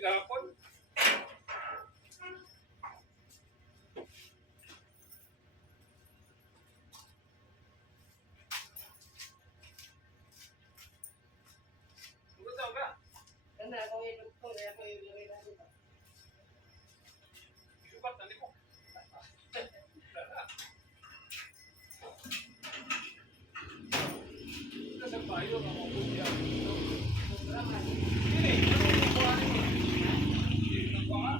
gapon. Lugaw ka. Kana ako yung doktor, ako yung lagay na dito. Sukat na mo. Sa bayo ka mo kuya. Ini, ano yung kuha niyo? Hindi na kuha.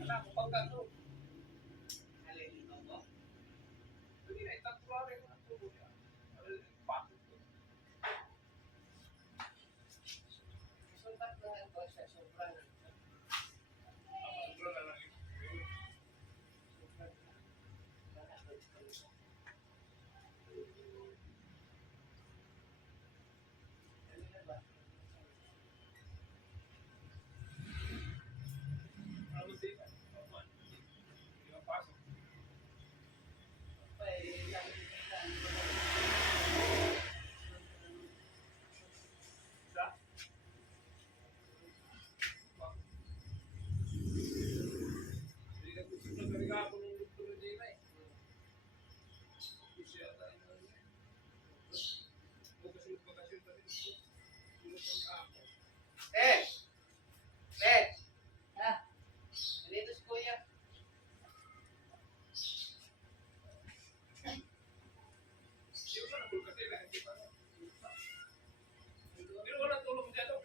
Ala, kupang ka to. Alin dito ko? Hindi na, itatlo rin ang tubo niya. Bakit to? Suntak na ako sa sobrang. Sobra na lang yun. Ano din? Hindi na pasok. Isa? Hindi na gusto na talaga ako ng doktor na Gina eh. Gusto yata yun na yun. Bakasyon pa rin ito. Tulog ng ako. Eh! Eh! Ha? Dito si Kuya. Hindi ko na bulkate lang. Hindi pa na. Pero walang tulong dito.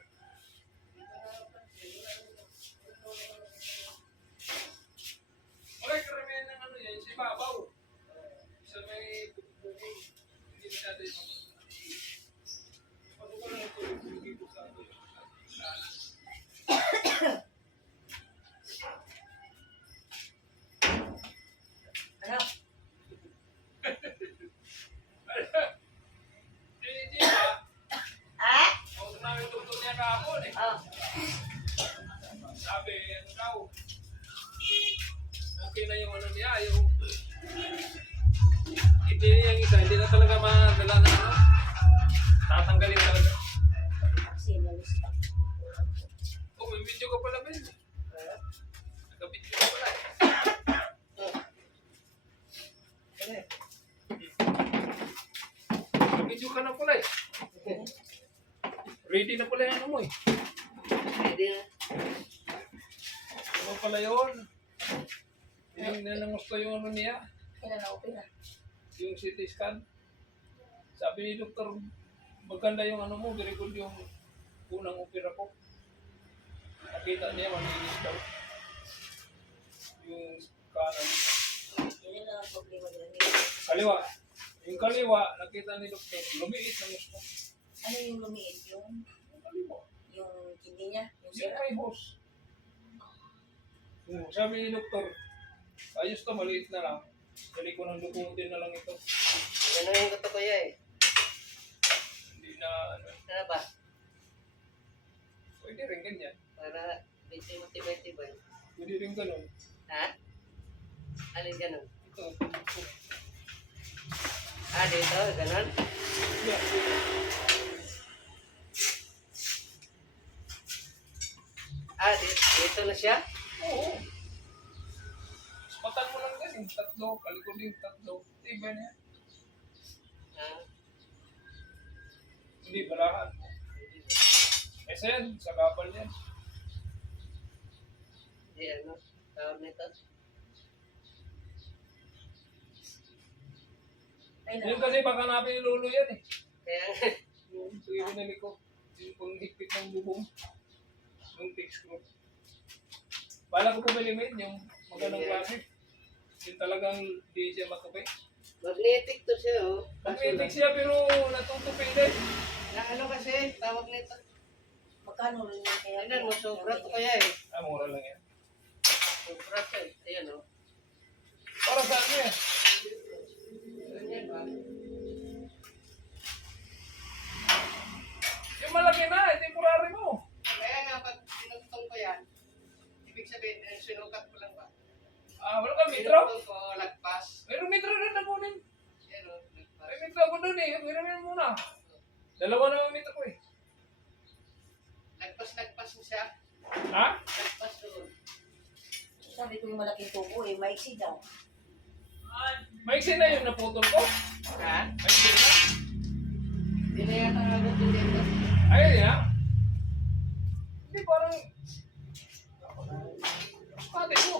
Okay, karamihan ng ano yan, si Babaw. Isa may bukong. Hindi masyado yung pasukan lang ito yung bukong ko sa ano. Ano? Di ba? Ah? Ako sa namin doktor niya kahapon eh. Oh. Sabi, ano daw, okay na yung ano niya, yung hindi niyang isa, hindi na talaga madala na ano. Tatanggalin talaga. Oh, may video ka pala, Ben. Nagka-video ka pala eh. Nagka-video ka na pala eh. Ready na pala yung ano mo eh. Pwede na. Ano pala yun? Yung nanangusto yung ano niya, Kailan na open na? yung CT scan. Sabi ni Doktor, maganda yung ano mo, very good yung unang opera ko. Nakita niya, malinis daw. Yung kanan. Yun na ang problema nila. Kaliwa. Yung kaliwa, nakita ni Doktor, lumiit na gusto. Ano yung lumiit? Yung Kaliwa. kidney niya? Yung Yung sira? may hose. Sabi ni Doktor, ayos to, maliit na lang. Dali ko ng dukutin na lang ito. Ano yung gusto ko yan eh? Hindi na, ano, Ano ba? pwede rin ganyan. Para motivate-motivate. Pwede rin ganun. Ha? Alin ganun? Ito. Ah, dito? Ganun? Yeah. Ah, dito na siya? Oo. Spatan mo lang din. Tatlo. Kalikod yung tatlo. Tiba niya. Ah, Hindi, balahan. Esa yan. Sa kapal yan. di ano? Tawag nito? Yung kasi baka hanapin ni Lolo yan eh. Kaya Yung pinili ko. Yung panghigpit ng bubong. Yung fix group. Bala ko pumili mo yun. Yung magandang klase. Yung talagang di siya matupi. magnetic to siya oh. Magnetic siya pero natutupi din. Na ano kasi, tawag nito. Magkano rin yung kaya? Ayan mo, sobra to kaya eh. Ah, mura lang yan. Sobra siya eh. Ayan oh. Para saan niya? Ganyan ba? Yung malaki na, temporary mo. Kaya nga, pag pinagtong ko yan, ibig sabihin, sinukat ko lang ba? Ah, wala ka metro? Pinagtong ko, lagpas. Meron metro rin na kunin. Ayan oh, lagpas. May metro ako doon eh. Meron mo muna. Dalawa na metro ko eh. Lagpas mo siya. Ha? Lagpas doon. Sabi ko yung malaking tubo eh, maiksi daw. Maiksi na yung naputol ko. Ha? Maiksi na. Hindi na yata agad yung dito. Ayun ya. Hindi parang... Pati ko.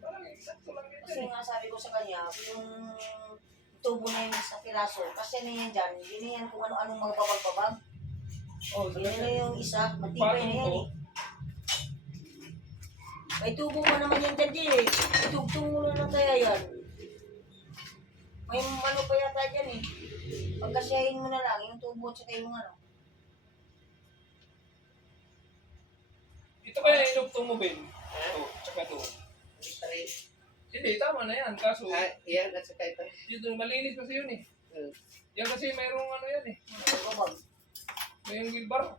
Parang eksakto lang yun. Kasi nga sabi ko sa kanya, yung tubo na yun sa piraso, kasi na yan dyan, yun na yan kung ano-anong mga babag-babag. Oh, sa Yun na yung isa, matibay patong na yan ko. eh. May tubo pa naman yan dyan din eh. Itugtong mo na kaya yan. May ano pa yata dyan eh. Pagkasyahin mo na lang, yung tubo at saka yung ano. Ito kaya inugtong mo, Ben? Ito, tsaka ito. Straight. Hindi, tama na yan. Kaso, Yan, at saka ito. dito malinis kasi yun eh. Hmm. Yan kasi mayroong ano yan eh. Babag. May yung gilbar.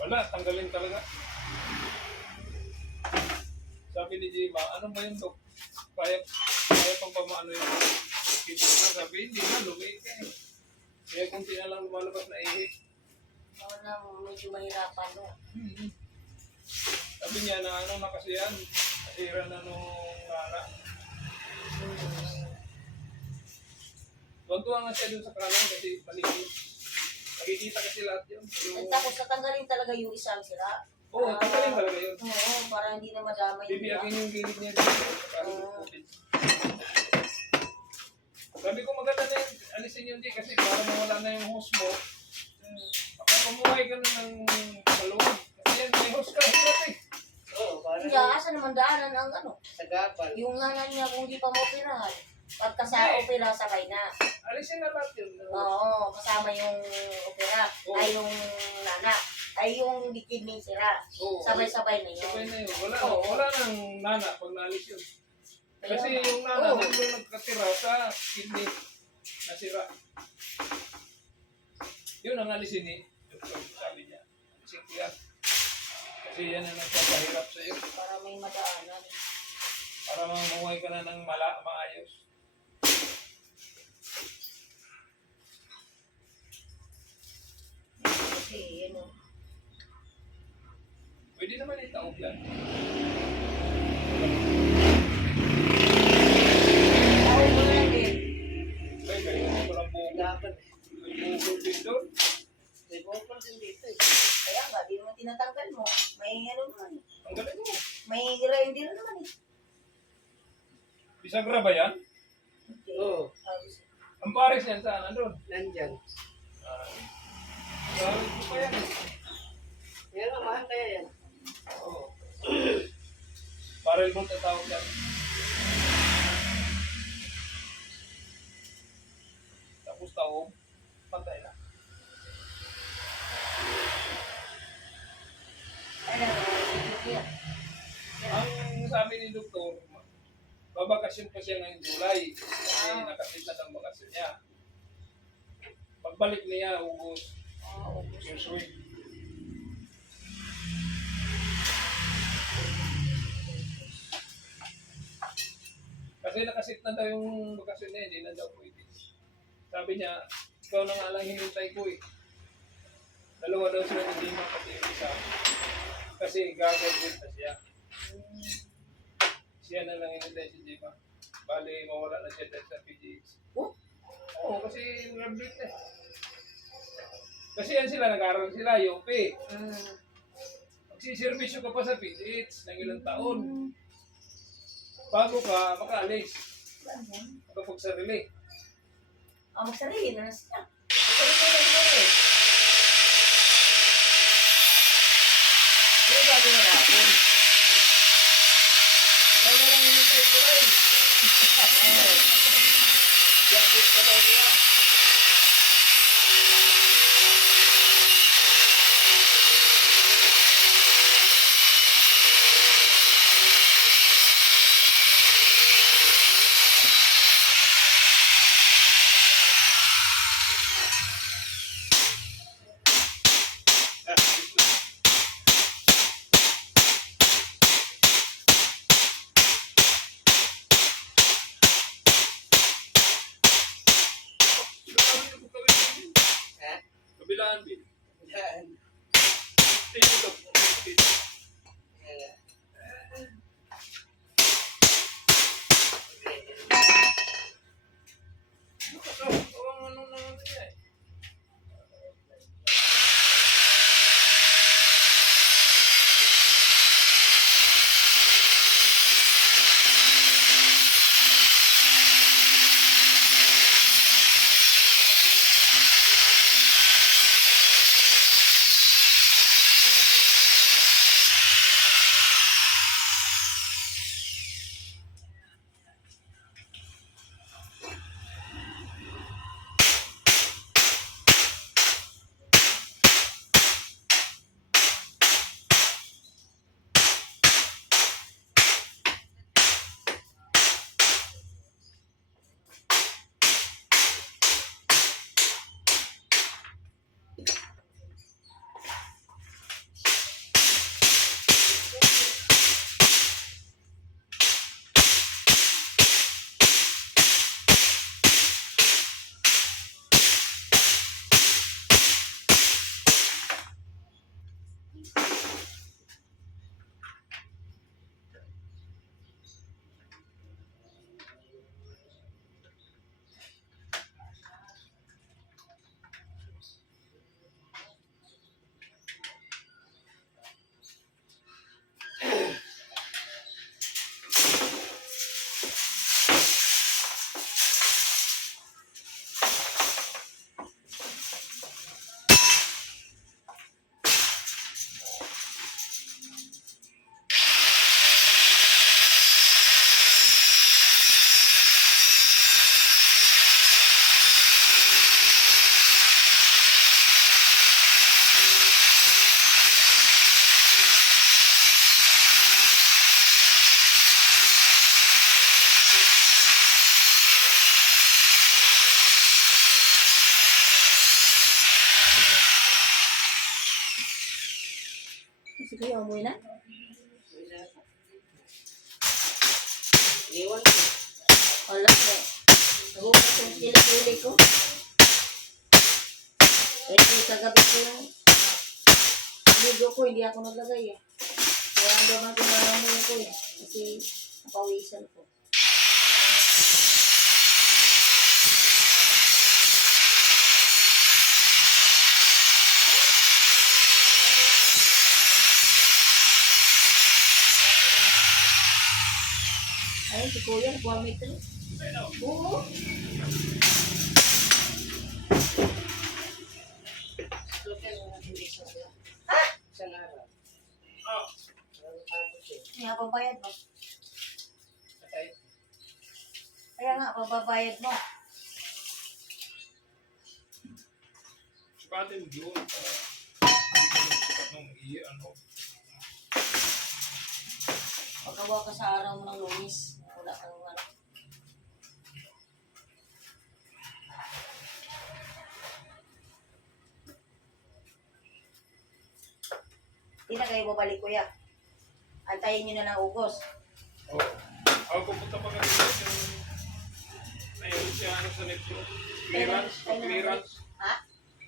Wala, tanggalin talaga. Sabi ni Jima, ano ba yun, Dok? Kaya pang pamaano yung kidney mo. Sabi, hindi na, lumiit ka eh. Kaya kung na lang lumalabas na ihi. Ako na medyo mahirapan no. Sabi niya na ano na kasi yan, nasira na nung nana. Tuwan-tuwa nga siya dun sa kanan kasi malinis. Nakikita kasi lahat yun. At tapos natanggalin talaga yung isang sira. Oo, tanggalin talaga yun. Oo, para hindi na madamay. Bibiyakin yung gilid niya dito. Sabi ko maganda na yun, alisin yun din kasi para mawala na yung hose mo. Baka pamuhay ka na ng maluwag. Kasi yan, may hose ka. Hirap eh. Oo, parang Kaya asa naman daanan ang ano. sa gapal. Yung nanay niya kung di pa maoperahan. Pagka sa opera, sabay na. Alisin na lahat yun. Oo, kasama yung opera. Oo. Ay yung nana. Ay yung kidney sira. Oo. Sabay-sabay na yun. Sabay na yun. Oo. Wala nang nana pag naalis yun. Kasi Kaya- yung nana, Oo. nandun nagkatira sa kidney. Nasira. Yun ang alisin eh. Sabi niya. Alisin ko yan. Kasi yan ang nagpapahirap sa'yo. Para may madaanan. Para mamuhay ka na ng maayos. Kasi yun o. Pwede naman itaog yan. Tao mo na din. Kaya mo lang buong Gapal. May bukol din doon. May bukol din dito eh. Kaya nga, di naman tinatanggal mo. May ano naman eh. Ang galing mo. May grinder naman eh. Bisagra ba yan? Okay. Oo, Ang pares yan saan? Nandun? nandyan. Galing ko pa yan. Yan ang mahal kaya yan. Oo. Barrel bolt na tawag yan. Tapos taob, pantay na. Ano, yan. Ang sabi ni Doktor, babakasyon pa siya ngayong July. Kasi nakasit na ang bakasyon niya. Pagbalik niya, August, Susuwi. Kasi nakasit na daw yung bakasyon niya, hindi na daw pwede. Sabi niya, ikaw na nga lang hinintay ko eh. Dalawa daw sila hindi makati yung isa. Kasi gagawin na siya. Siya na lang hinintay si Jima. Bali, mawala na siya dahil sa PGH. Oo, kasi graduate na. Kasi yan sila, nag-aaral sila, UP. Magsiservisyo ka pa sa PGH ng ilang taon. Bago ka makaalis. Makapagsarili. Magsarili na siya. Magsarili na siya eh. Yung sabi na natin. Kaya na lang hinintay ko rin. Graduate ka daw niya. Kabilaan, Bill. Yan. Dito. Dito. Yan. Ito, ano na yan. Si Kuya, umuwi na? Iwan ko. Wala na. Nagugas yung kilik-kilik ko. Eh, kagabi ko yung ligo ko, hindi ako naglagay eh. Kaya ang gaman ko na ko eh. Kasi napawisan ko. Ayun, si Kuya, nagwamit rin. Oo. Local na hindi sa isang araw. Ah, Kaya pabayad mo. Patay. Kaya nga, pababayad mo. sukatin yun. Nung ano. Pagkawa ka sa araw mo ng Lunis, wala kang ano. Hindi na kayo babalik, Kuya. Antayin nyo na ng ugos. Oh. Ako pupunta pa kami sa yung ayun siya ano sa network. Clearance. Clearance. Ha?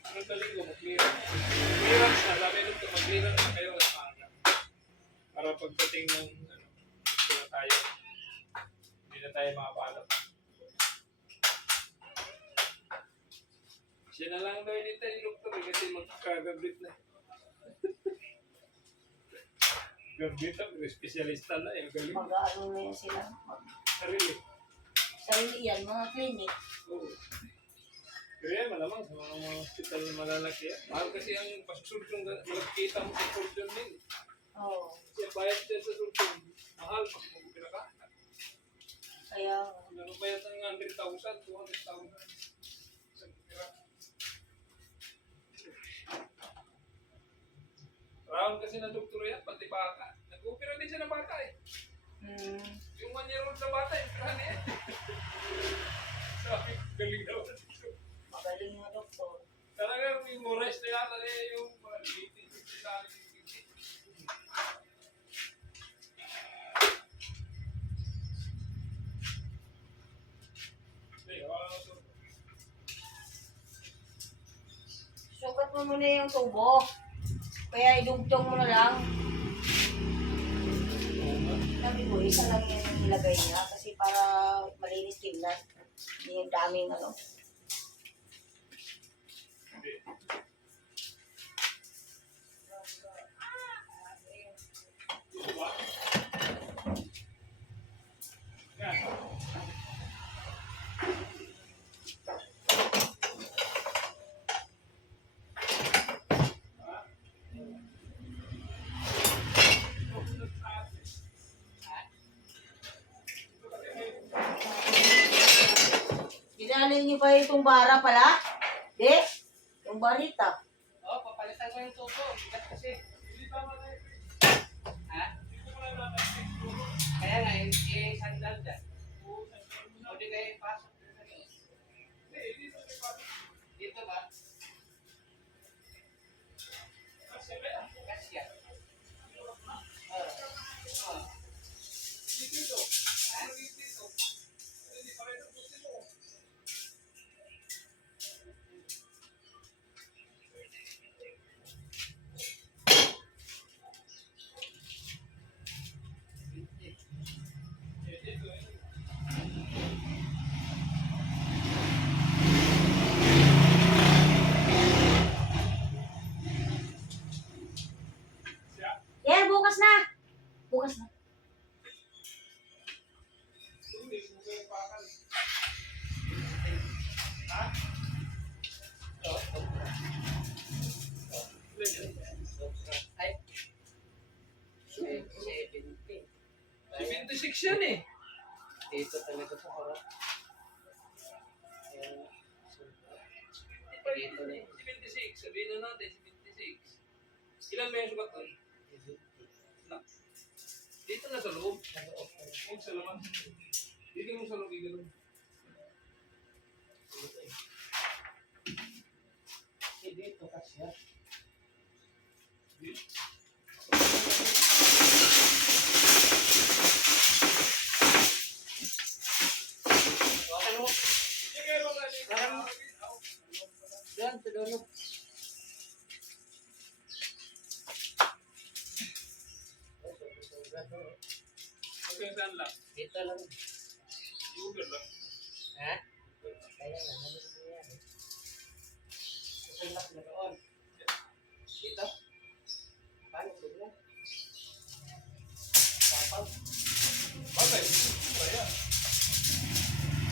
Ano galing ko? Clearance. Clearance na. Sabi nito, mag-clearance na kayo sa maaga. Para pagdating ng ano, hindi na tayo. Hindi na tayo makapalap. Siya na lang daw inintay yung doktor eh, kasi magkagabit na. Gabit na, specialista na eh. Galing. Mag-ano na yun sila. Sarili. Sarili yan, mga clinic. Oo. Pero yan, malamang sa mga hospital na malalaki yan. Mahal kasi ang pasusultong malakita mo sa sultong din. Oo. Kasi bayad din sa sultong. Mahal pag mo pinaka. Kaya, Ano bayad ng 100,000, 200,000. Sa pira. Round kasi na doktor yan, pati bata. Nag-opera din siya ng bata eh. Yung 1 year old na bata, yung pira niya. Sabi, galing daw na dito. magaling nga doktor. Talagang yung Mores na yata yung mga litin sa akin. Sugat mo muna yung tubo. Kaya idugtong mo na lang. Sabi ko, isa lang yan yung nilagay niya kasi para malinis tingnan. Hindi yung daming ano. Ginalin niyo pa itong bara pala? Di? Yung barita. Oo, papalitan ko yung tubo. Bigat kasi. Ha? Kaya nga, sandal dyan. O di kayo pasok. Dito ba? Kasya. Oo. Yeah, bukas na. Bukas na. Ay. 70. 76 yan eh. Dito talaga sa harap. Dito na eh. 76, sabihin na natin, 76. Ilan ba yung sukat doon? Na. Dito na sa loob. Huwag sa laman. Dito mo sa loob, igano'n. Dito kasya. Okay mo. Yan, sa dulo. Okay, saan lang? Dito lang. Google lang. Ha? Kaya nga, ano ko yan eh. Susunod na doon. Dito? Paano sila? Papaw? Bagay, kaya.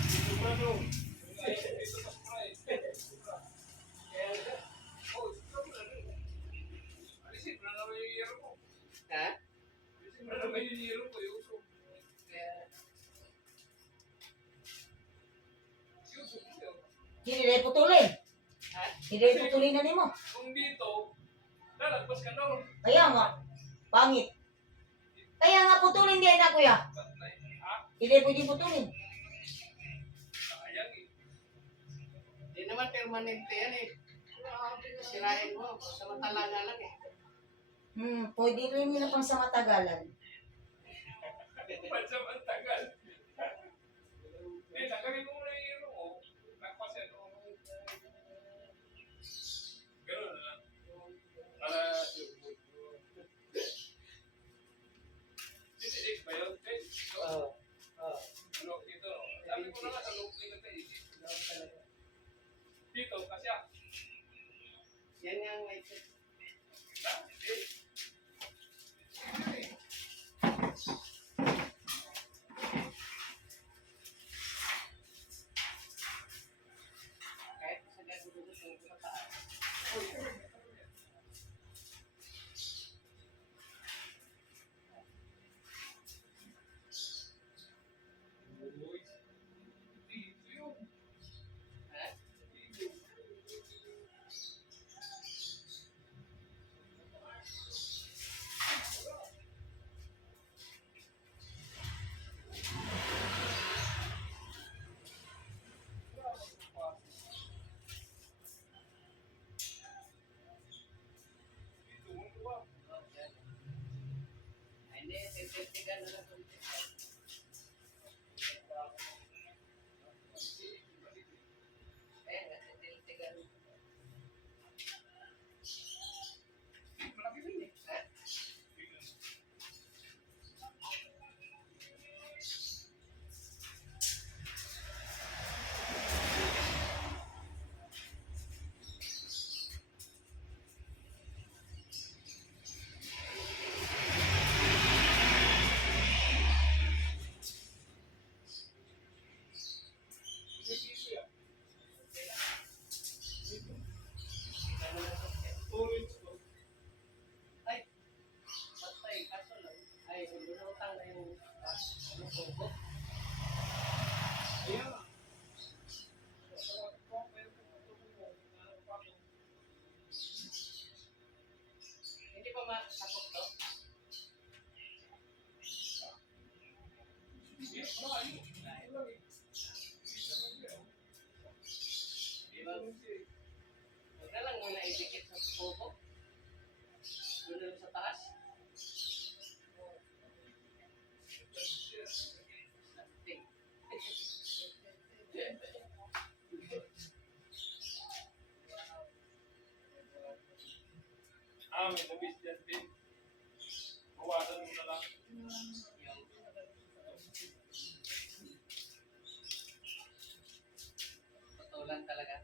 Dito pa doon. Dito pa spray. Oh, dito pa doon. Alisin, na naman yung hero mo. Ha? Alisin, na naman yung hero mo. Yung uso. Kaya, Yung uso mo. Hindi na putulin. ha? Hindi na putulin na nimo. Kung dito, lalagpas ka doon. Kaya nga, pangit. Kaya nga putulin din na kuya. Patay. Ha? Hindi pwede putulin. Sayang eh. Di naman permanente yan eh. Sirain mo. Samantala nga lang eh. Pwede rin nila pang sa matagalan. Pansaman tagal. Eh, tanggalin mo muna yung hero mo. Nagpaset mo. Ganun na lang. Para Dito ba yun? Eh, dito. Oo. Oo. Ano, dito. Sabi ko na nga sa loob nila tayo. Dito, kasi Yan nga ang may check. Kahit sa gagawin sa mga taas. Ha? sakop to. Huwag na lang muna idikit sa kuko. Doon lang sa taas. Plastic. May labis dyan din. Bawasan mo na lang. Patulan talaga.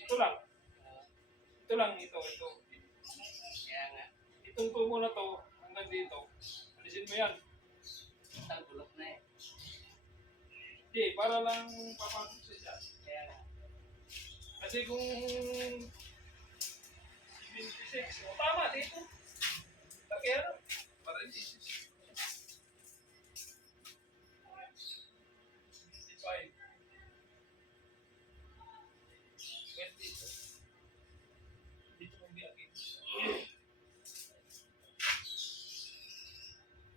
Ito lang. Ah, Ito lang, ito. kaya nga, Itong tubo na to, hanggang dito. Alisin mo yan. isang bulok na eh. Hindi, para lang papasok siya. Kaya nga. Kasi kung 26, o tama dito. Laki ano? Para hindi. 25. 20. Dito mong biyakin.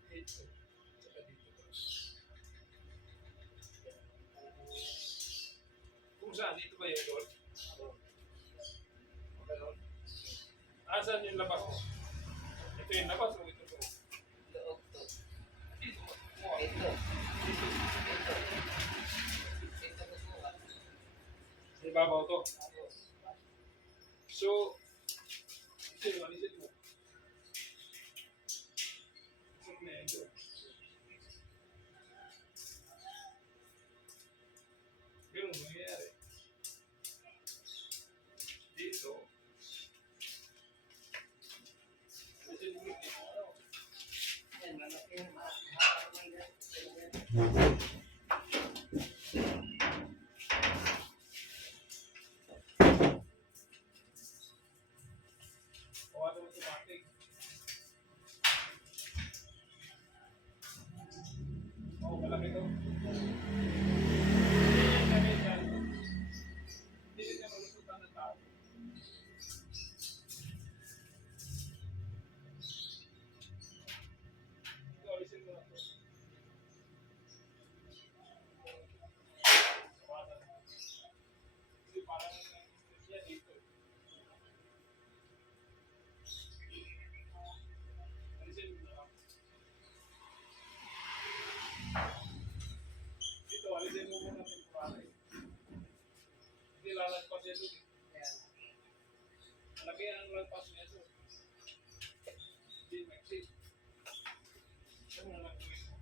Dito. Saka dito. Kung saan? Dito ba yung door? Ganon. Asan yung labas mo? Ito yung labas o ito to? Loob to. Dito. Ito. Ito. Ito kukuha. Sa ibabaw to. So, alisin mo. Isip na yun doon. Ganun mangyayari. Dito. Alisin mo dito. Yan, malaki. Kawasan mo automatic. Oo, malaki to. Hindi niya malusutan ng tao. Ito, alisin mo na to. Kawasan mo. Kasi parang yan dito. Alisin mo na lang. Dito, alisin mo muna temporary. Hindi lalagpas yan doon. Yan. Malaki ang lagpas niya doon. Hindi mag-sit. Ano na lang gawin mo?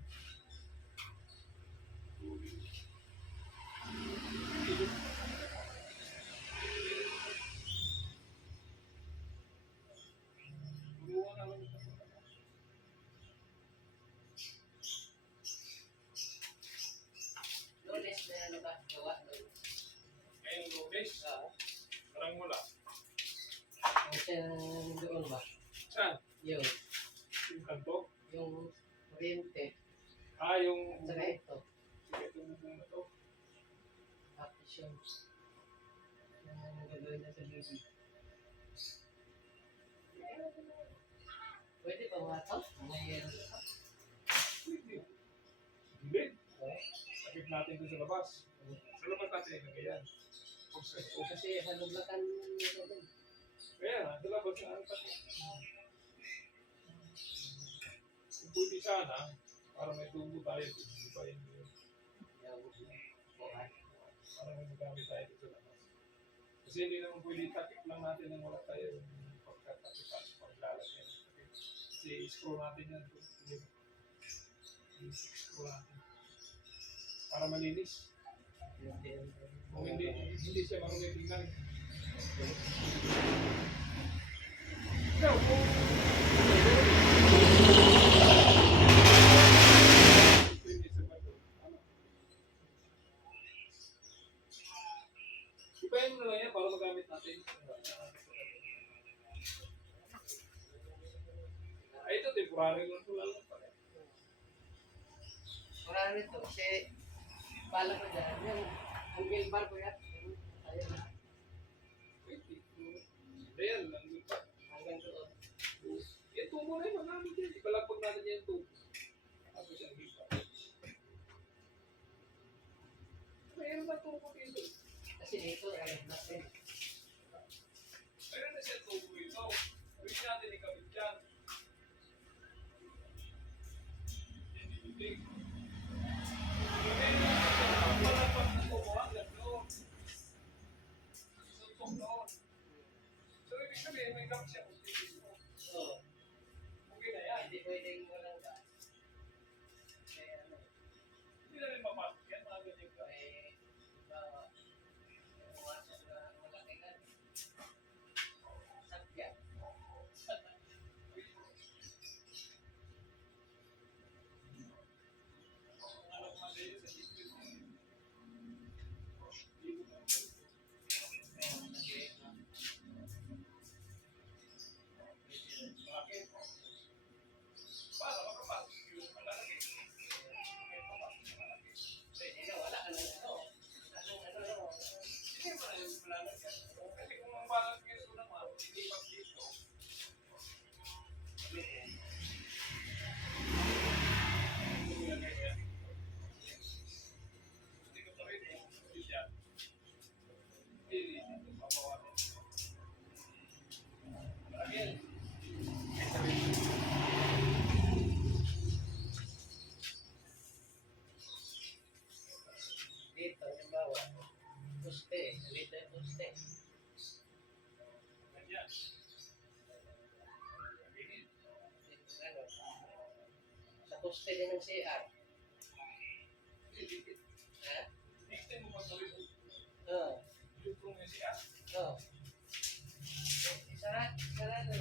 Tulungan na lang ito. Lunes na ano ba? Gawa doon. Ngayong Lunes, parang mula. Ang siyang doon ba? Saan? Yun. Yung kanto? Yung kuryente. Yung... Saka ito. Sige, tumubong na to. Tapos yung ang gagawin na sa baby. Pwede ba mga to? May Hindi. Sakit natin doon sa labas. Sa labas natin ilagay yan. kasi haluglakan nito doon. Kaya nga, sa labas na ang pati. Kung pwede sana, para may tubo tayo, hindi pa yun yun. Para may magamit tayo doon sa labas. Kasi hindi naman pwede takip lang natin ng wala tayo yung pagkatakipan, paglalagyan. Kasi screw natin yan. I-screw natin. Para malinis. Kung hindi siya marunong tingnan. No, ipahin mo na lang yan para magamit natin. Ay, ito temporary lang po lang. Marami to kasi bala ko dyan. Yung angle bar ko yan. Ayun. Ayan, nandun pa. Hanggang doon. tubo na yun, namin dyan. Ibalagpag natin yung tubo. Tapos yung hipa. Mayroon na tubo dito. Kasi dito, natin. Mayroon na siya tubo ito. Pwede natin ikabit dyan. Hindi. Palagpag na tubo hanggang doon. Suntok doon. So, ibig sabihin, may gap siya. Oo. Okay na yan. Hindi pwedeng walang ba. Kaya ano, Hindi na rin mapasok yan, mga ganyan ka. pumasok na malaking ano. Sakyan. Ano mga ganyan sa district. Bakit? Para makapasok yung malaki. May papasok na malaki. Pwede na wala ka na ano. Ano. Hindi mo na yung malalaki. Kasi kung ang balance ngayon ko naman, hindi pa dito. Hindi ko pa rin eh. Hindi siya. Hindi dito papawarin. Marami yan. Dito, halimbawa, puste. Dito yung puste. Ganyan. Dito, ano. Sa puste din ng CR. Ha? Dito mo pa sabi mo. Oo. Yung kung may siya. Oo. Sarado.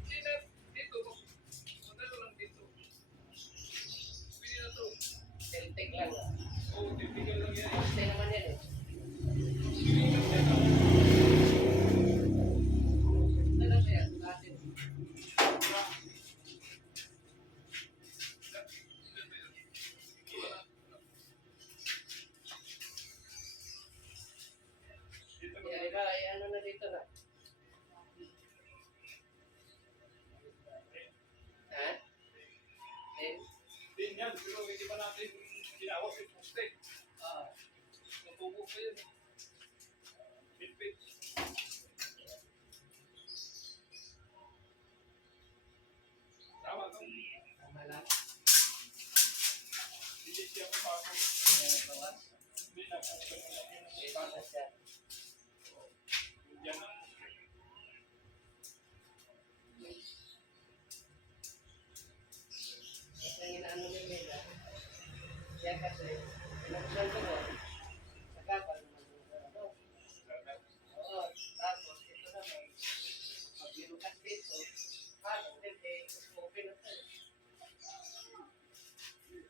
Hindi na dito. Magkano lang dito. Pwede na to. Celtic lang. Oo, typical lang yan. Puste naman yan eh. Pwede lang yan. Ano siya? Atin. Dito Kaya iba, ay ano na dito na. Ha? Then, din yan, pero hindi pa natin ginawas yung poste. Natubo pa yun. Pitpit. Tama to. tama lang. Hindi siya mapasok. Kaya bawas. Hindi na po. Dito na siya. Yan ang Ito yung inaano ni Mela. Yan kasi, pinagsan ko mo. Sa kapal naman yung ano. Oo, tapos ito naman. Pag binukas dito, hindi, open na siya.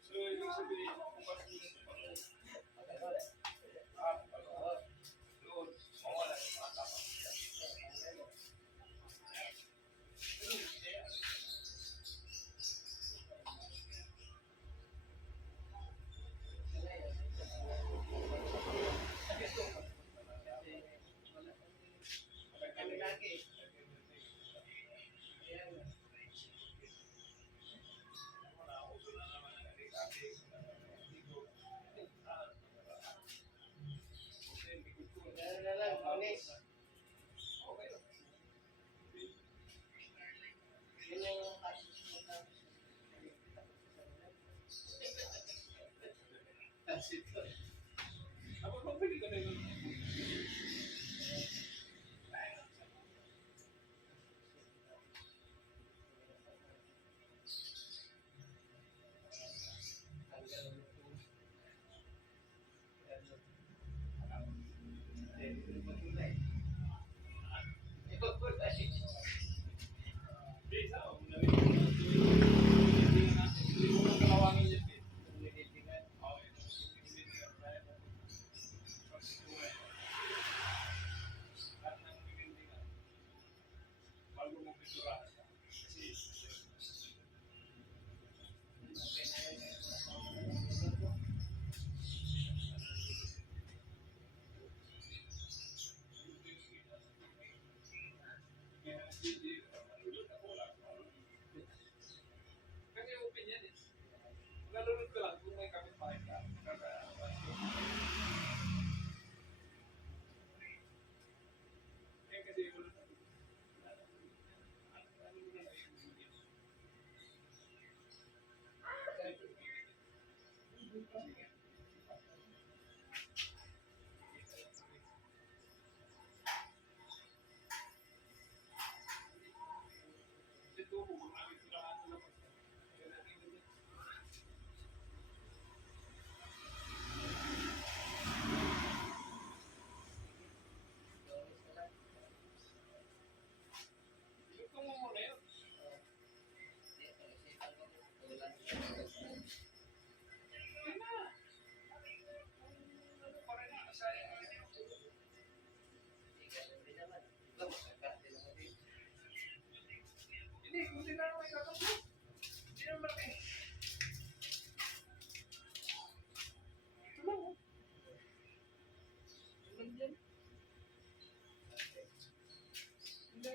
so, ibig sabihin, kung paano yun ito pag Wala. Oo. doon, mawala yung mga tama. Kami lagi. Ayan. Meron na lang, Onis. Yun yung That's it. Dapat magbili ka na yun. kakaplo. Hindi naman malaki. Ito lang, oh. Ito lang yan. Hindi,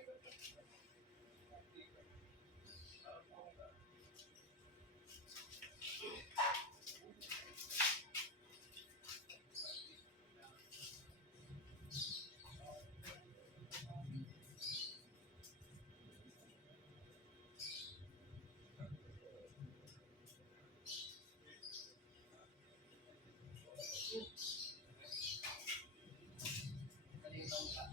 Kalimbang ka.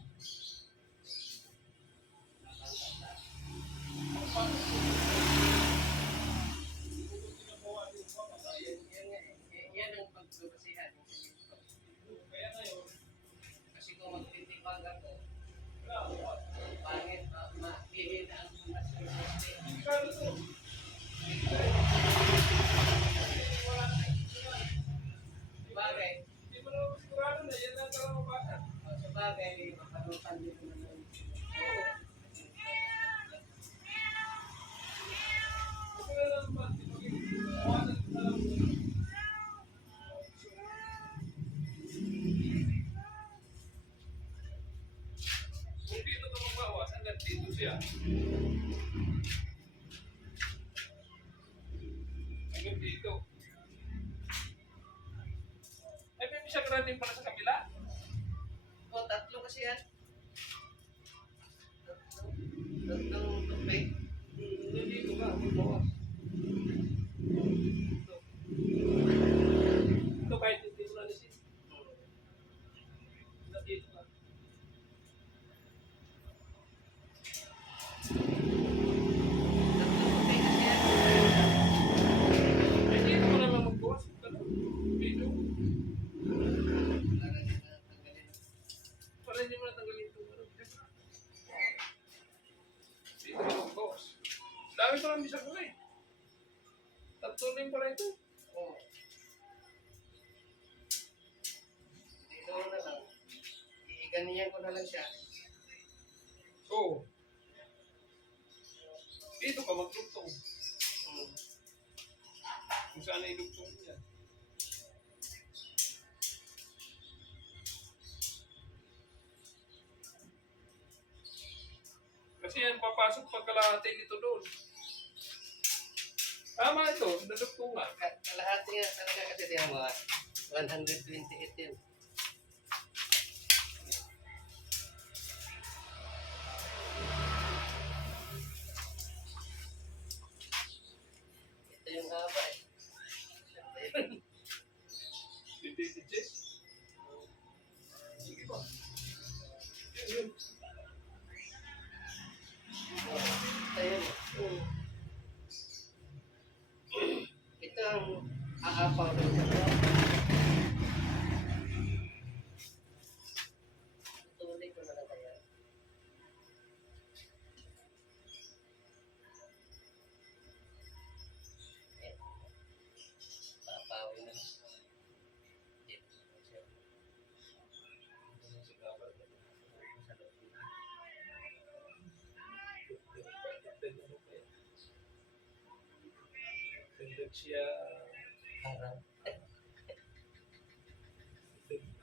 Yan ang pagbabasihan. kaya ngayon, Kasi kung magtitipag ako, wala. pangit, mahihina ang mas Hindi ka ito. bagay. Hindi mo naman sigurado na yan ang talagang mabasa. Sa bagay, makalutan din naman. Kasi wala naman ba, di mag-iwasan ko na lang. Kung dito ka magbawas, hanggang dito siya. Hanggang dito. Ay, may isang running pala sa kabila. O, tatlo kasi yan. Tatlong tupig. Dito ka, magbawas. Ito. Ito kahit hindi mo nalisin. Dito ka. Tatlong tupig kasi yan. Ay, dito mo naman magbawas. Dito. Para din na tanggalin. Para hindi mo natanggalin ito. Dito ka magbawas. Dami ko lang bisa ko eh. Tatlo na yung pala ito. Oo. Dito na lang. Iganiyan ko na lang siya. Oo. Dito ka magdugtong. Kung saan ay dugtong niya. Kasi yan papasok pagkalahati nito doon. Tama ito, nadugtong nga. Kalahati nga talaga kasi diyan mo 128 yun. Ito yung haba eh. Ito yun. Hindi si Jess. Sige pa. Yun, yun. Ito yun. Ito ang aapaw ng dalawa. Tuloy ko na lang kaya. Eh, papawin na. Dito. Sa loob. Tendog siya. Harap.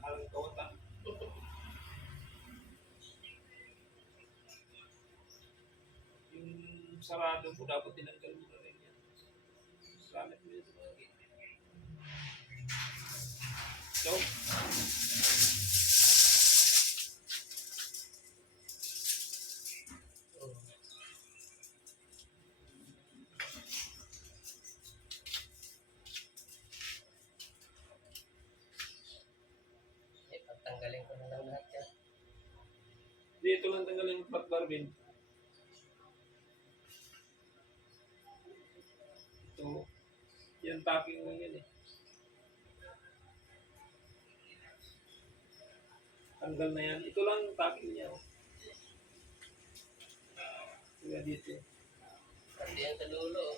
Harang kawatan. Yung sarado mo, dapat tinanggal mo na rin yan. Gamit mo yun sa mga gate. So, Eh, pagtanggalin ko na lang lahat yan. dito lang tanggalin yung flat bar bin. Ito, yan tapping lang yan eh. Tanggal na yan. Ito lang yung tapping niya. Oh. Kaya dito. Pati yan sa dulo. Oh.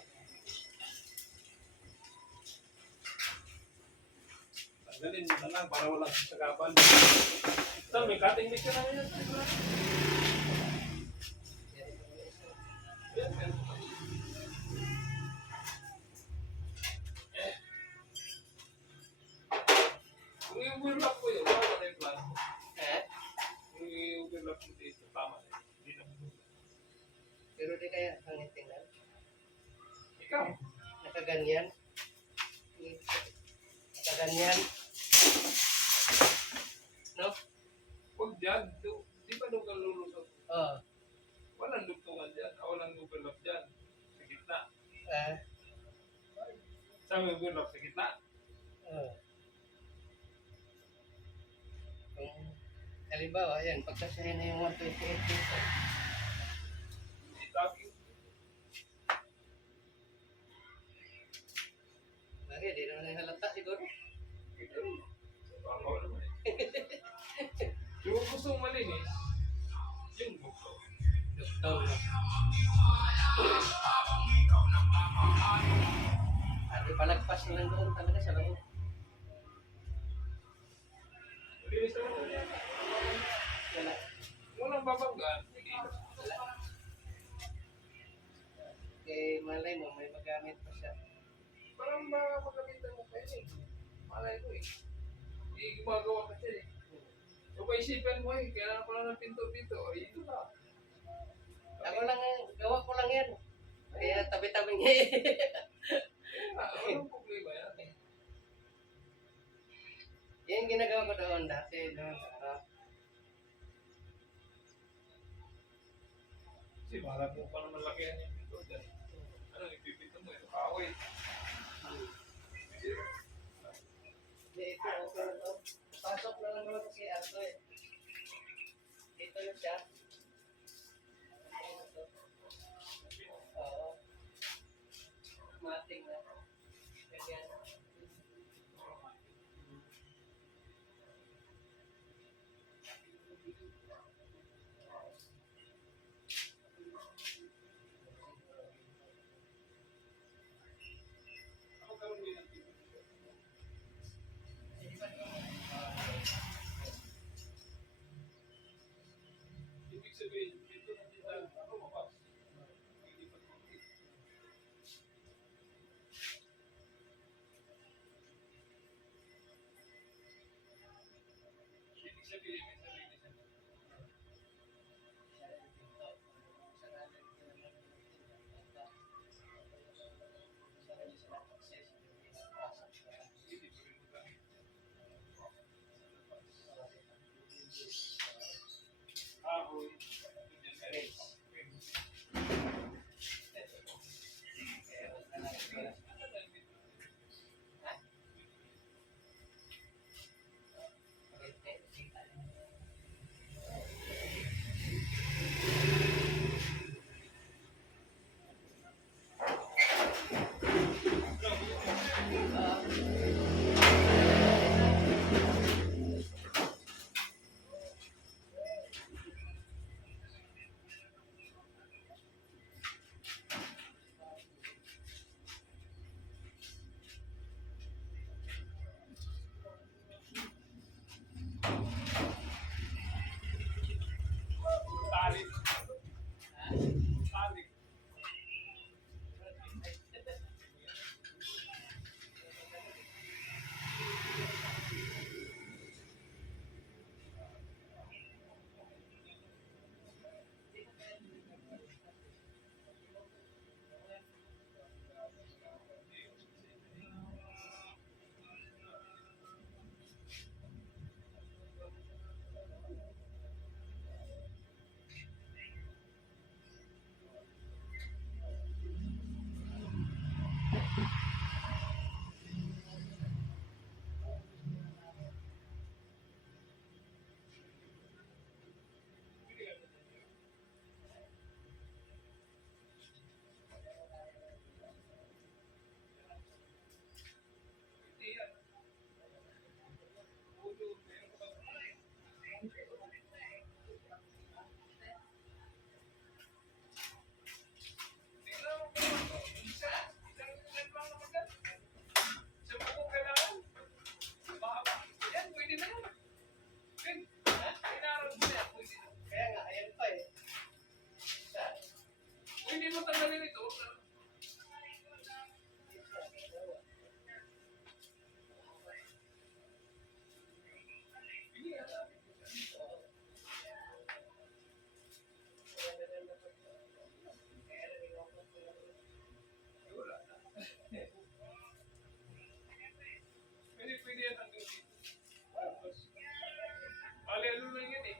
Tanggalin mo na lang para walang sagapan. Ito, may cutting mix ka na yan. Yan. Yan, yan. Kung i-overlap ko yun, tama na yung plano mo. Eh? Kung i-overlap mo dito, tama na yun. Hindi na mo. Pero di kaya ang tingnan. Ikaw, Nakaganyan. Nakaganyan. No? huwag dyan. Di ba doon ka lulusot? Oo. Walang dugtungan dyan. Walang overlap dyan. Sa gitna. Sabi overlap sa gitna. Oo. Kung halimbawa, yan, pagkasahin na yung 128 pesos. Hindi tabi. Bakit? Di naman yung halata siguro. Bakaw naman eh. Yung gusto mong malinis, yung gusto. Doktor, no? Hindi palagpas na lang doon talaga sa loob. Malinis naman yan. Wala. Walang babanggaan. Hindi. Wala. Eh, malay mo, may magamit pa siya. Parang magamitan mo pa yun eh. Malay ko eh. Hindi gumagawa ka siya eh. So, paisipan mo eh, kailangan ko lang ng pinto dito. Ay, ito na. Ako lang, gawa ko lang yan. Kaya tabi-tabi niya eh. Walang problema yan. Yan ginagawa ko doon dati. Doon sa harap. Kasi mahal mo pa naman lakihan yung pinto dyan. Ano, ipipinto mo ito, kahoy. Hindi, ito, okay na to. Pasok na lang naman kasi ato eh. Dito na siya. Oo. Mating na. Ganyan. Ako gawin din ang pinto. Ibig sabihin, pinto na dito, ano mabas? Hindi pa konti. Ibig sabihin, may sarili siya. Hindi pa rin magagamit. Kahoy. Ganyan na rin. ano lang yan eh.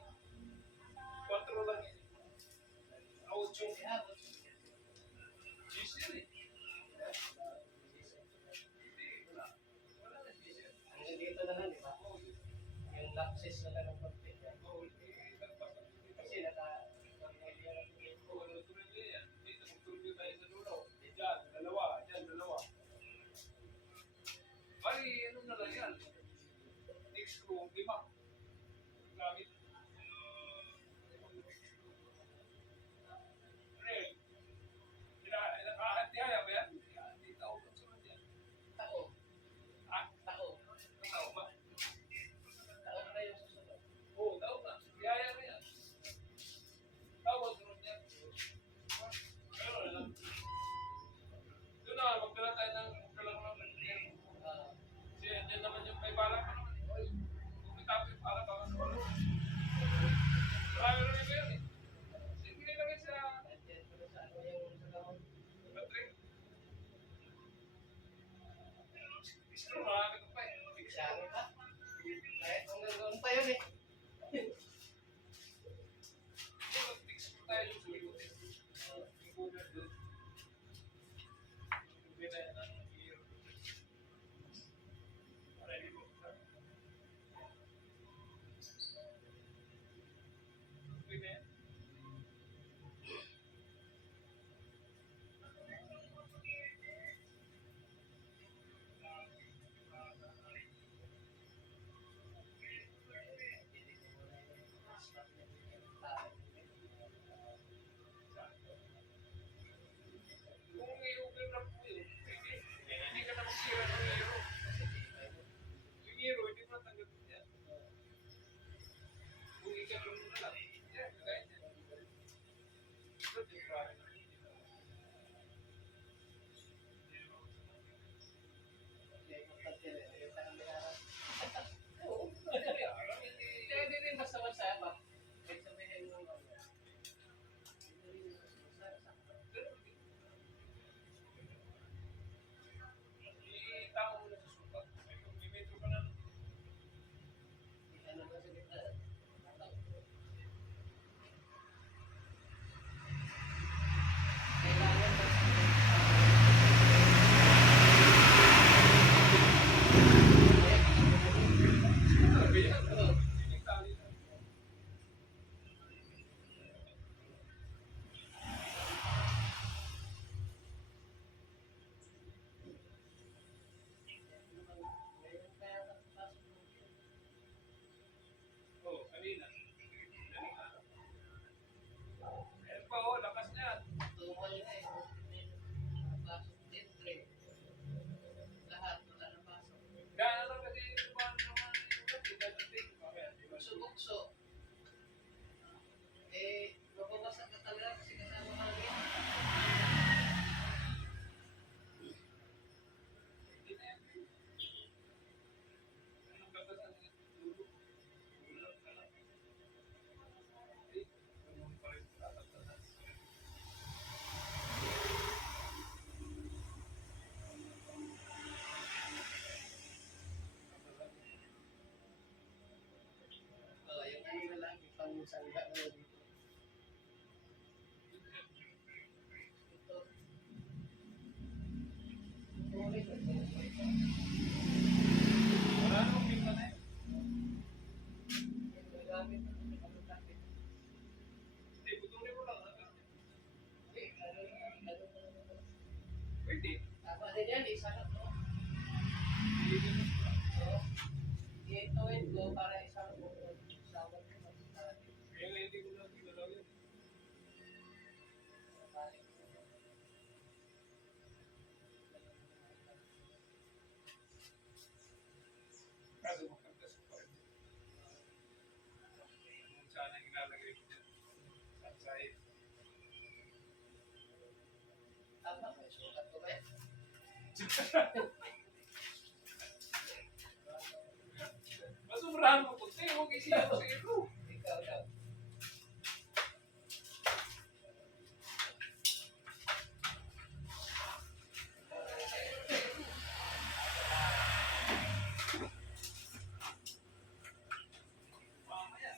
4 lang yan. Audio. Cheese yan eh. Hindi, wala. Wala na cheese yan. Hanggang dito na lang, di ba? Yung lapses na lang ng konti. Oo, eh, nagpapag- Kasi naka... Oo, natuloy na yan. Dito, magtuloy tayo sa dulo. Diyan, dalawa. Diyan, dalawa. Bali, ano na lang yan? Next screw, 5. Gamit. Ano yun? Nakahantihaya ba yan? Hindi tao ba sunod yan? Tao. Ah, Tao. tao ba? Tao na yung susunod. Oo, tao na. Tihaya na yan. Tao ba sunod yan? Ano na lang? Doon na, magdala tayo ng yan. Kasi andyan naman yung may bala pa naman. Oy, kung may tapo yung bala, baka sa bala. Marami rin ba yun eh? Sige, nilagay sa Nandiyan ko na sa ano yung sa gamon. battery. Screw, marami ko pa eh. Bigsari pa. Kahit hanggang doon pa yun eh. Yung mag-fix ko tayo yung sulit eh. Yung bunod doon. Yung binaya na ng gear. Para hindi mo. Binaya. Kung i-open na po yun, hindi ka na magsira ng hero. Yung hero, hindi mo natanggapin yan. Kung ikabang mo na lang, yan, kagaya niyan. Ito, di ba? Oo, madali, alam, hindi. Hindi rin basta-basta ba? Kahit sabihin mo lang. Hindi rin basta-basta. Ganun din. Itama mo na sa sukat. May metro ka na. Ano ba sa gitna? Kailangan ba Ganyan. Piling tali na. Oo, kanina. Daling araw. Ayan pa, oh, lakas niyan. tumal na eh. Pasok din, trip. Lahat wala na pasok. Gano'n lang kasi yung paano naman yung kasi dadating. Mamaya, di ba? Bukso-bukso. Eh, mabawasan ka talaga kasi kasama ka rin. Hindi na yan. Anong gagasan niya? Dulo. Ulang ka lang. Eh, ganun pa rin tatatatan. Yung ano na lang, yung pangsangga na dito. Ito. Ulit. Wala namang pin na yan. Nagamit na ito. Nagamit. Hindi, putulin mo lang. Eh, ano. Pwede. Tama din yan, isa na to. Hindi ganun. So, i-towin ko para isang buong isawag ko mag-start. Kaya nga hindi ko lang ginalaw yun. Kaso magpagdas ko pa rin. Kung saan ang ilalagay ko dyan. Saan sahib. Tama, may sukat ko ba yan? Masumurahan mo po. Sige, huwag isiyan mo sa ilo. Ikaw daw. Mamaya.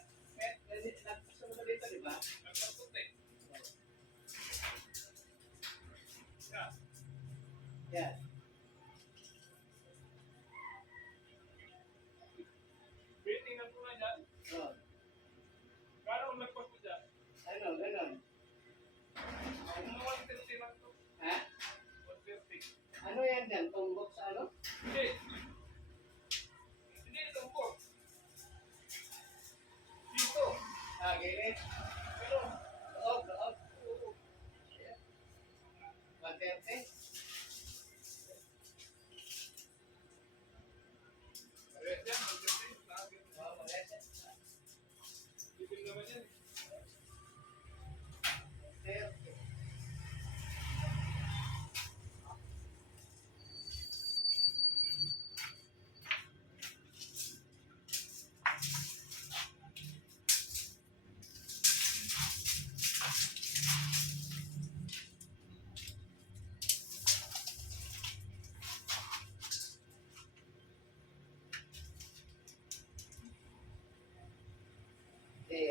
Pero, Loob. Ayan. 130. parehas yan, magkasi. Oo, maganda. Bibig naman yan. 30.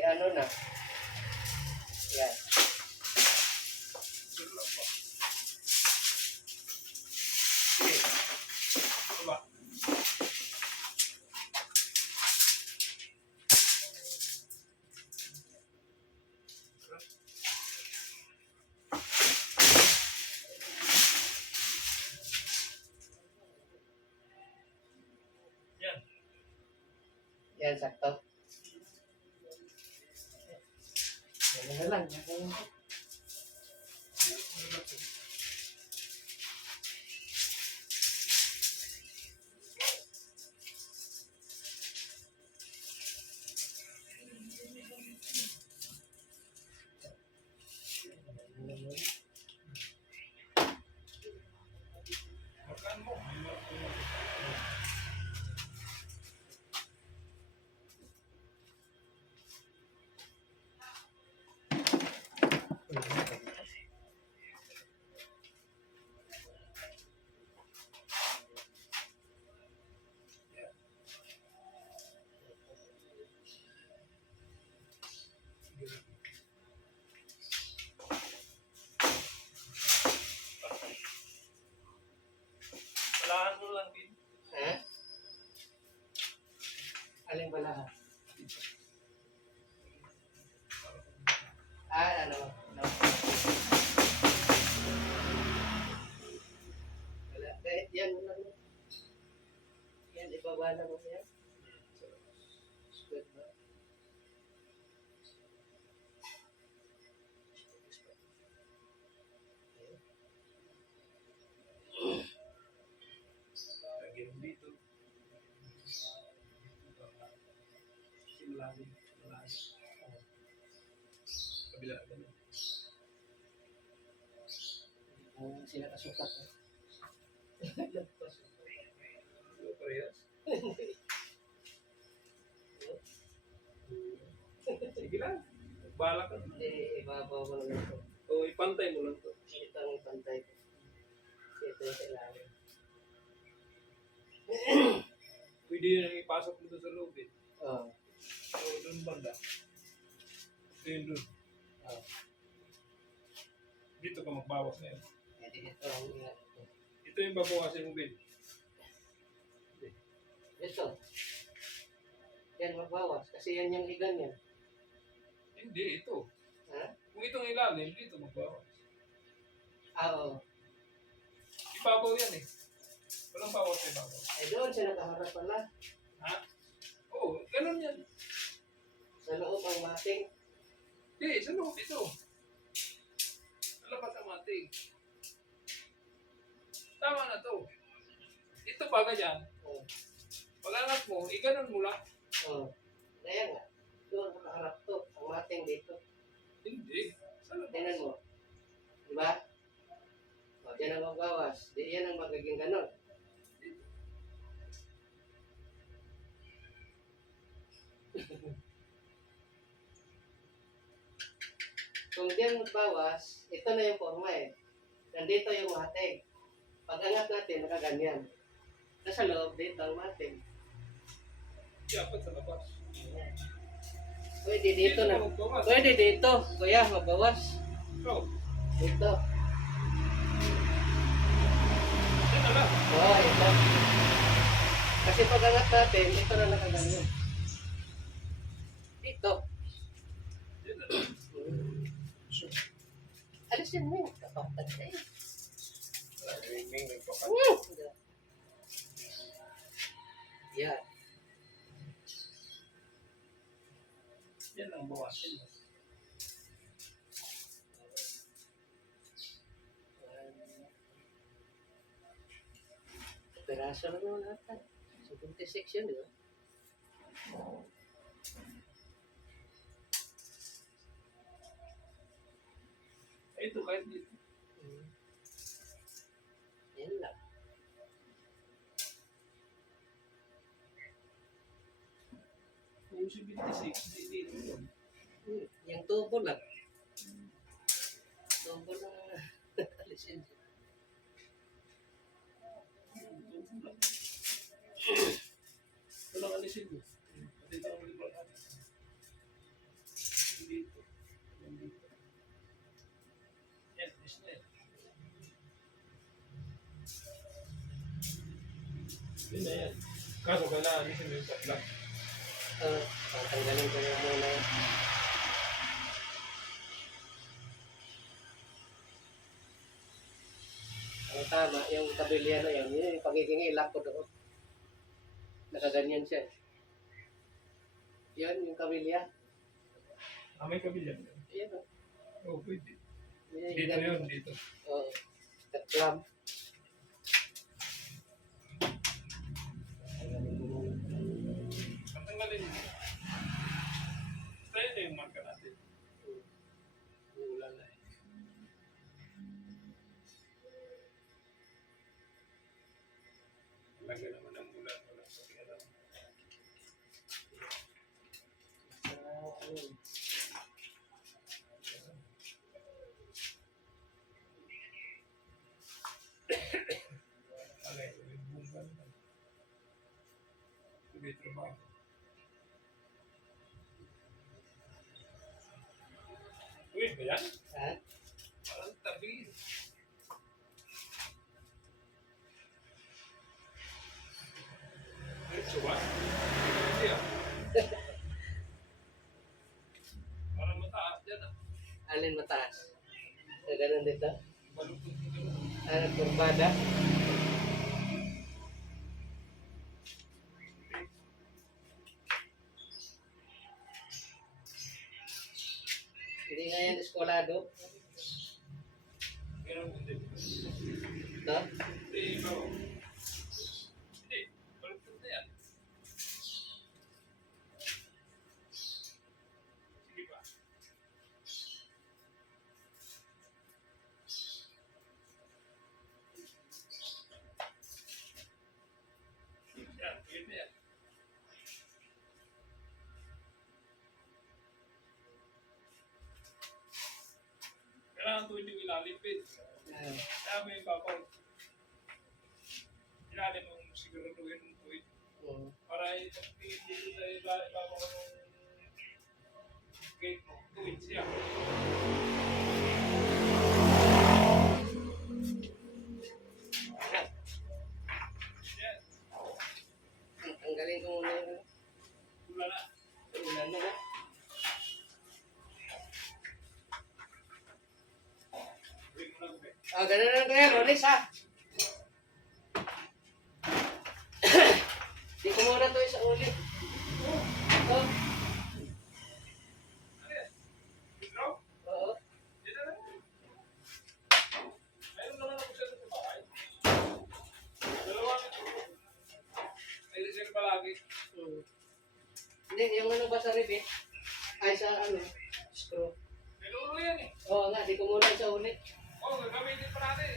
Ano na? Yan. Sure lang po. Sige. Diba? Yan. Yan, sakto. Yan na lang. Makan mo. Walahan mo lang din. Ha? Aling balahan? Ano? No. Wala. Kahit yan mo lang. Yan, ibaba na mo yan. Good ba? Lagyan mo dito. Simulahin. Kabila. Ganun. Kung sila kasukat. Ano parehas? Sige lang. Bala ka. Hindi, ibabaw mo lang ito. O ipantay mo lang to. Ito ang pantay ko. Ito yung kailangan. Pwede nang ipasok mo doon sa loob eh. Oo. So doon banda. Ito yun doon. Dito ka magbawas na yun. Hindi, ito ang iyan. Ito yung babawasin mo, Ben. Ito. Yan magbawas. Kasi yan yung igan yan. Hindi, ito. Ha? Kung itong ilalim, dito magbawas. Oo. Ibabaw yan eh. Walang bawas sa ibabaw. Eh doon siya nakaharap pala. Ha? Oo, ganun yan. Sa loob ang mating. Hindi, sa loob ito. Sa labas ang mating. Tama na to. Ito pa ganyan. Oo. Pag-angat mo, iganon mo lang. Oo. Kaya nga. Doon nakaharap to. Ang mating dito. Hindi. Sa labas. Tingnan mo. Diba? O, dyan ang magbawas. Di yan ang magiging ganon. Kung diyan magbawas, ito na yung forma eh. Nandito yung mating. Pag angat natin, nakaganyan. Nasa loob dito ang mating. Dapat sa labas. Pwede dito na. magbawas. Pwede dito. Kuya, magbawas. Ikaw. Dito. Yan na lang. Oo, ito. Kasi pag angat natin, ito na nakaganyan. Dito. Yan na lang. Alisin mo yung kapatid na yun. Ring nagpakat. Yan. Yan ang bawasin mo. Kaso naman ata. 76 yun, di ba? Ito, kahit dito. Yan lang. Kung 76, di dito. Yung tubo lang. Tubo lang. Alisin. Ito lang alisin mo. Pati ito ang libre natin. Dito. Dito. Yan, alis na yan. Yun na yan. Kaso kailangan alisin mo yung tatla. Patanggalin ko na muna. Ang tama, yung kabilya na yan, yun yung pagiging ilak ko doon. Nakaganyan siya. Yan, yung kabilya. May kabilyan. Yan o. Oo, pwede. Yan, Dito yun, dito. Oo. Katlam. Patanggalin mo. Tayo na yung marka natin. Wala na eh. Talaga naman ang ulan. Walang pakialam. Okay, bunggan na. Tuloy trabaho. Uy, ba yan? Ha? Parang tabi. Suwan? Hindi ah. Parang mataas dyan ah. Alin mataas? Ganun dito? Malupot dito. Kurbada? Hindi nga yan eskwalado. Ganun hindi. No? Hindi, ikaw. Hindi, malupot na yan. Sige pa. Yan, yun na yan. Kailangan tuwid yung ilalim, Pete. Kaya mo yung papaw. Ilalim mong siguraduhin mong tuwid. Para tingin dito sa ilalim papaw ng gate mo. Tuwid siya. Yan. Ang galing ko muna yun. Wala na. Ulan na ba? Tuwid mo lang, Pete. Ganun lang kaya, Ronis ha. Di ko muna to sa ulit. Ito. Ano yan? Withdraw? Oo. Dito na. Mayroon naman ako siya sa bahay. Dalawa na ito. May reserve palagi. Hindi, yung ano ba sa ribet? Ay sa ano? Screw. May luro yan eh. Oo nga, di ko muna sa ulit. Oo, gagamitin pa natin.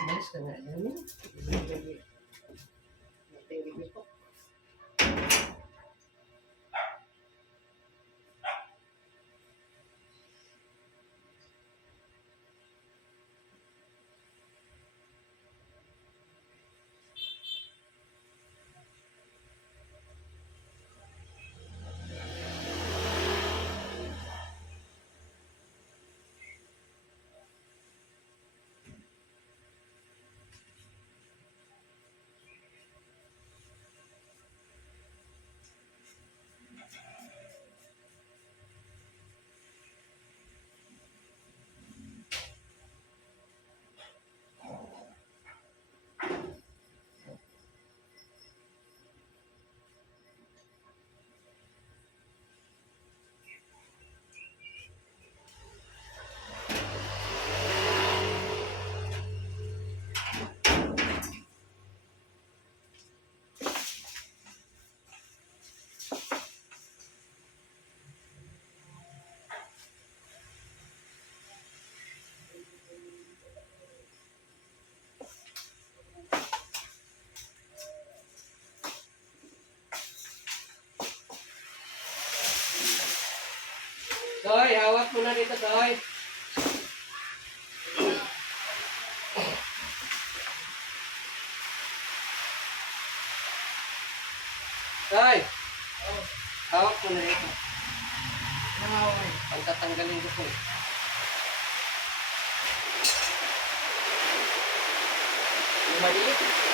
Alas ka nga yan. Nating ribet ko. Toy, hawak mo na dito, Toy. Toy, hawak mo na dito. Ang tatanggalin ko po. Yung maliit.